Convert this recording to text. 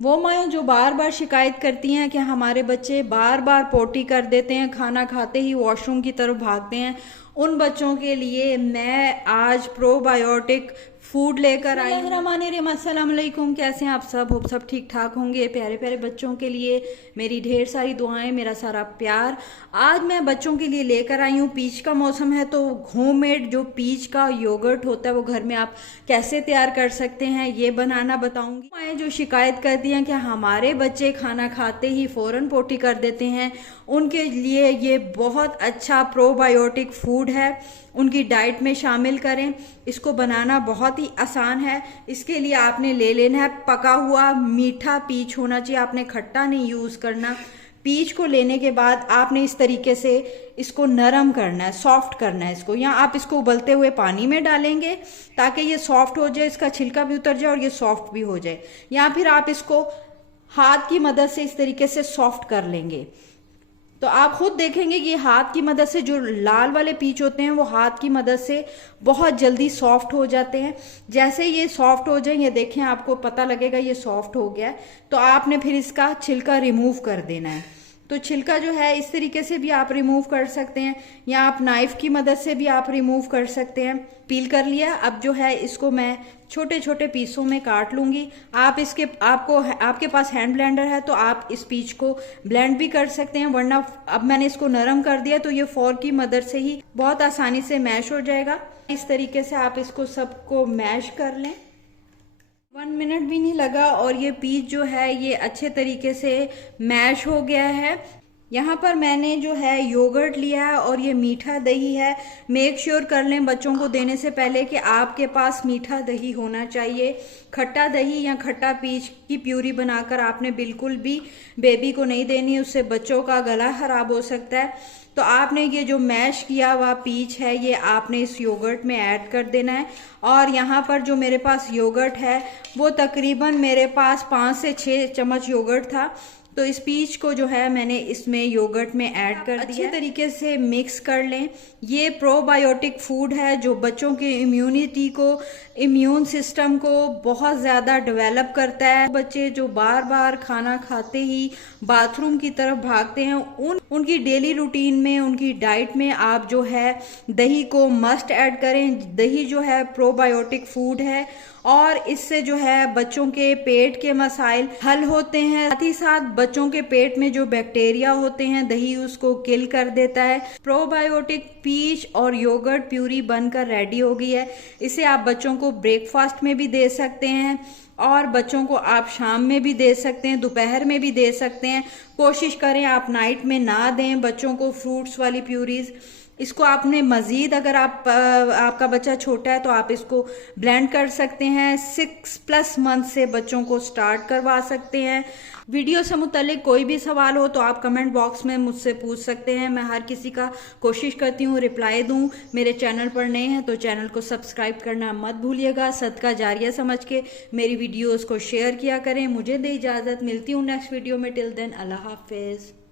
वो माएँ जो बार बार शिकायत करती हैं कि हमारे बच्चे बार बार पोटी कर देते हैं, खाना खाते ही वॉशरूम की तरफ भागते हैं, उन बच्चों के लिए मैं आज प्रोबायोटिक फूड लेकर आई हूँ। अस्सलाम वालेकुम, कैसे हैं आप सब? होप सब ठीक ठाक होंगे। प्यारे प्यारे बच्चों के लिए मेरी ढेर सारी दुआएं, मेरा सारा प्यार। आज मैं बच्चों के लिए लेकर आई हूँ, पीच का मौसम है तो होममेड जो पीच का योगर्ट होता है वो घर में आप कैसे तैयार कर सकते हैं ये बनाना बताऊंगी। माएँ जो शिकायत करती हैं कि हमारे बच्चे खाना खाते ही फौरन पोटी कर देते हैं, उनके लिए ये बहुत अच्छा प्रोबायोटिक फूड है, उनकी डाइट में शामिल करें। इसको बनाना बहुत ही आसान है। इसके लिए आपने ले लेना है पका हुआ मीठा पीच होना चाहिए, आपने खट्टा नहीं यूज़ करना। पीच को लेने के बाद आपने इस तरीके से इसको नरम करना है, सॉफ्ट करना है इसको, या आप इसको उबलते हुए पानी में डालेंगे ताकि ये सॉफ्ट हो जाए, इसका छिलका भी उतर जाए और ये सॉफ्ट भी हो जाए, या फिर आप इसको हाथ की मदद से इस तरीके से सॉफ्ट कर लेंगे। तो आप खुद देखेंगे कि हाथ की मदद से जो लाल वाले पीच होते हैं वो हाथ की मदद से बहुत जल्दी सॉफ्ट हो जाते हैं। जैसे ये सॉफ्ट हो जाएंगे, देखें आपको पता लगेगा ये सॉफ्ट हो गया है, तो आपने फिर इसका छिलका रिमूव कर देना है। तो छिलका जो है इस तरीके से भी आप रिमूव कर सकते हैं, या आप नाइफ की मदद से भी आप रिमूव कर सकते हैं। पील कर लिया, अब जो है इसको मैं छोटे छोटे पीसों में काट लूंगी। आप आपके पास हैंड ब्लेंडर है तो आप इस पीच को ब्लेंड भी कर सकते हैं, वरना अब मैंने इसको नरम कर दिया तो ये फोर्क की मदद से ही बहुत आसानी से मैश हो जाएगा। इस तरीके से आप इसको सबको मैश कर लें। 1 मिनट भी नहीं लगा और ये पीच जो है ये अच्छे तरीके से मैश हो गया है। यहाँ पर मैंने जो है योगर्ट लिया है और ये मीठा दही है। मेक श्योर कर लें बच्चों को देने से पहले कि आपके पास मीठा दही होना चाहिए। खट्टा दही या खट्टा पीच की प्यूरी बनाकर आपने बिल्कुल भी बेबी को नहीं देनी, उससे बच्चों का गला खराब हो सकता है। तो आपने ये जो मैश किया हुआ पीच है ये आपने इस योगर्ट में ऐड कर देना है। और यहाँ पर जो मेरे पास योगर्ट है वो तकरीबन मेरे पास 5 से 6 चम्मच योगर्ट था, तो इस पीच को जो है मैंने इसमें योगर्ट में ऐड कर दिया। अच्छे तरीके से मिक्स कर लें। ये प्रोबायोटिक फूड है जो बच्चों के इम्यूनिटी को, इम्यून सिस्टम को बहुत ज़्यादा डेवलप करता है। बच्चे जो बार बार खाना खाते ही बाथरूम की तरफ भागते हैं, उनकी डेली रूटीन में, उनकी डाइट में आप जो है दही को मस्ट ऐड करें। दही जो है प्रोबायोटिक फूड है और इससे जो है बच्चों के पेट के मसाइल हल होते हैं। साथ ही साथ बच्चों के पेट में जो बैक्टीरिया होते हैं दही उसको किल कर देता है। प्रोबायोटिक पीच और योगर्ट प्यूरी बनकर रेडी हो गई है। इसे आप बच्चों को ब्रेकफास्ट में भी दे सकते हैं और बच्चों को आप शाम में भी दे सकते हैं, दोपहर में भी दे सकते हैं। कोशिश करें आप नाइट में ना दें बच्चों को फ्रूट्स वाली प्यूरीज। इसको आपने मज़ीद, अगर आपका बच्चा छोटा है तो आप इसको ब्लेंड कर सकते हैं। 6+ मंथ से बच्चों को स्टार्ट करवा सकते हैं। वीडियो से मुतालिक कोई भी सवाल हो तो आप कमेंट बॉक्स में मुझसे पूछ सकते हैं। मैं हर किसी का कोशिश करती हूँ रिप्लाई दूँ। मेरे चैनल पर नए हैं तो चैनल को सब्सक्राइब करना मत भूलिएगा। सदका जारिया समझ के मेरी वीडियोस को शेयर किया करें। मुझे दे इजाज़त, मिलती हूँ नेक्स्ट वीडियो में। टिल देन अल्लाह हाफिज़।